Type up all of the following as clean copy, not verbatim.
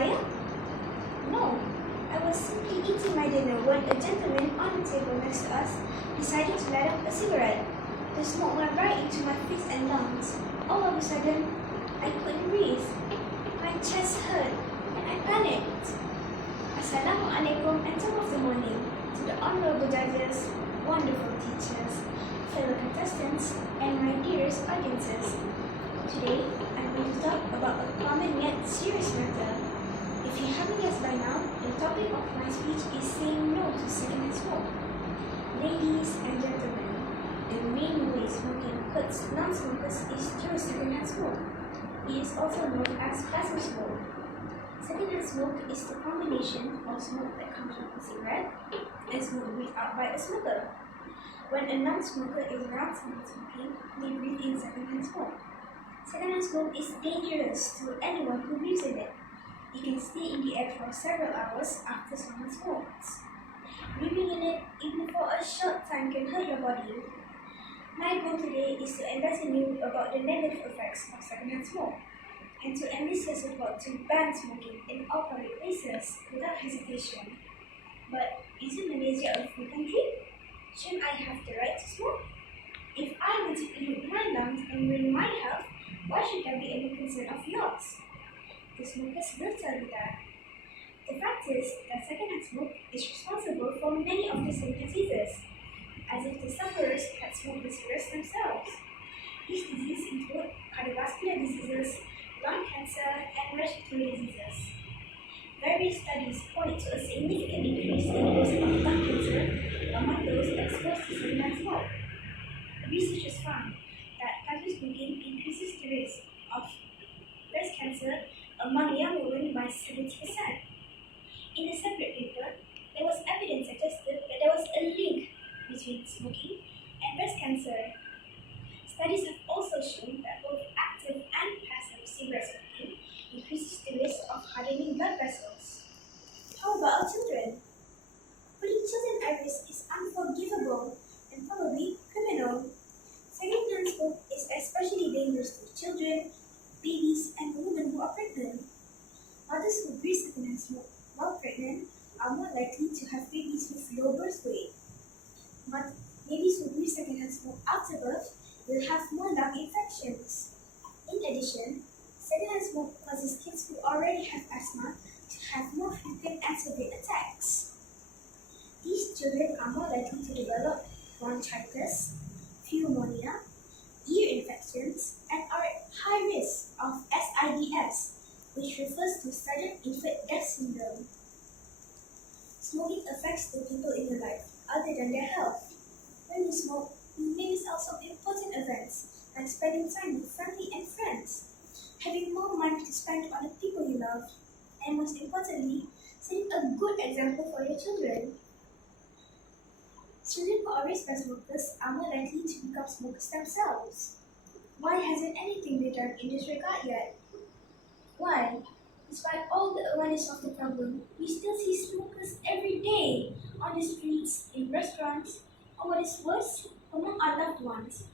fire? No, I was simply eating my dinner when a gentleman on the table next to us decided to light up a cigarette. The smoke went right into my face and lungs. All of a sudden, I couldn't breathe. My chest hurt and I panicked. Assalamualaikum and top of the morning to the honorable judges, wonderful teachers, fellow contestants, and my dearest audiences. Today, I'm going to talk about a common yet serious matter. If you haven't guessed by now, the topic of my speech is saying no to secondhand smoke. Ladies and gentlemen, the main way smoking hurts non-smokers is through secondhand smoke. It is also known as plasma smoke. Secondhand smoke is the combination of smoke that comes from a cigarette and smoke breathed out by a smoker. When a non-smoker is around someone smoking, they breathe in secondhand smoke. Secondhand smoke is dangerous to anyone who breathes in it. It can stay in the air for several hours after someone smokes. Breathing in it, even for a short time, can hurt your body. My goal today is to enlighten you about the negative effects of secondhand smoke and to enlist your support to ban smoking in all public places without hesitation. But isn't Malaysia a free country? Shouldn't I have the right to smoke? If I want to pollute my lungs and ruin my health, why should that be any concern of yours? The smokers will tell you that. The fact is that secondhand smoke is responsible for many of the same diseases, as if the sufferers had smoked the cigarettes themselves. These diseases include cardiovascular diseases, lung cancer, and respiratory diseases. Various studies point to a significant increase in the risk of lung cancer among those exposed to secondhand smoke. Researchers found that casual smoking increases the risk of breast cancer among young women by 70%. In a separate paper, there was evidence suggested that there was a link between smoking and breast cancer. Studies have also shown that both active and passive cigarette smoking increases the risk of hardening blood vessels. How about our children? Putting children at risk is unforgivable and probably criminal. Secondhand smoke is especially dangerous to children, babies, and women who are pregnant. Mothers who breathe secondhand smoke while pregnant are more likely to have babies with low birth weight. Babies who breathe secondhand smoke after birth will have more lung infections. In addition, secondhand smoke causes kids who already have asthma to have more frequent and severe attacks. These children are more likely to develop bronchitis, pneumonia, ear infections, and are at high risk of SIDS, which refers to sudden infant death syndrome. Smoking affects the people in your life other than their health. When you smoke, you may miss out some important events, like spending time with family and friends, having more money to spend on the people you love, and most importantly, setting a good example for your children. Children who are raised by smokers are more likely to become smokers themselves. Why hasn't anything been done in this regard yet? Why, despite all the awareness of the problem, we still see smokers every day on the streets, in restaurants, or what is worse, among our loved ones.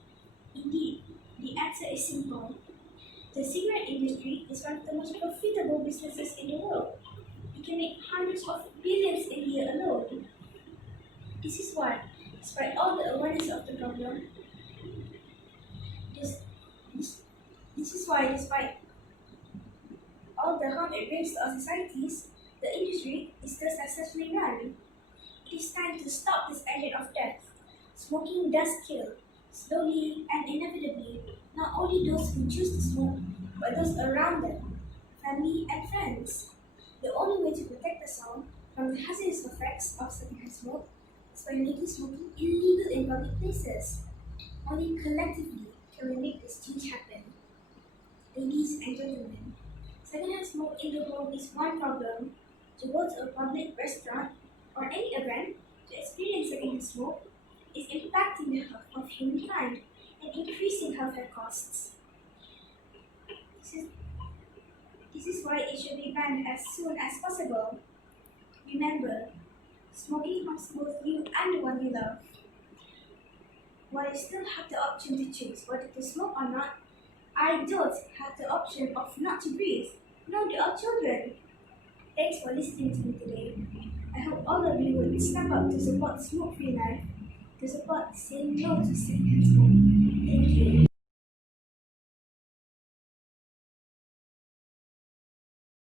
Indeed, the answer is simple. The cigarette industry is one of the most profitable businesses in the world. It can make hundreds of billions a year alone. This is why, despite all the awareness of the problem, despite all the harm it brings to our societies, the industry is still successfully run. It is time to stop this engine of death. Smoking does kill, slowly and inevitably, not only those who choose to smoke, but those around them, family and friends. The only way to protect us all from the hazardous effects of secondhand smoke is by making smoking illegal in public places. Only collectively can we make this change happen. Ladies and gentlemen, secondhand smoke in the home is one problem. To go to a public restaurant or any event to experience secondhand smoke is impacting the health of humankind and increasing healthcare costs. This is why it should be banned as soon as possible. Remember, smoking harms both you and the one you love. While you still have the option to choose whether to smoke or not, I don't have the option of not to breathe. Nor do our children. Thanks for listening to me today. I hope all of you would step up to support smoke-free life, to support saying no to secondhand smoke. Thank you.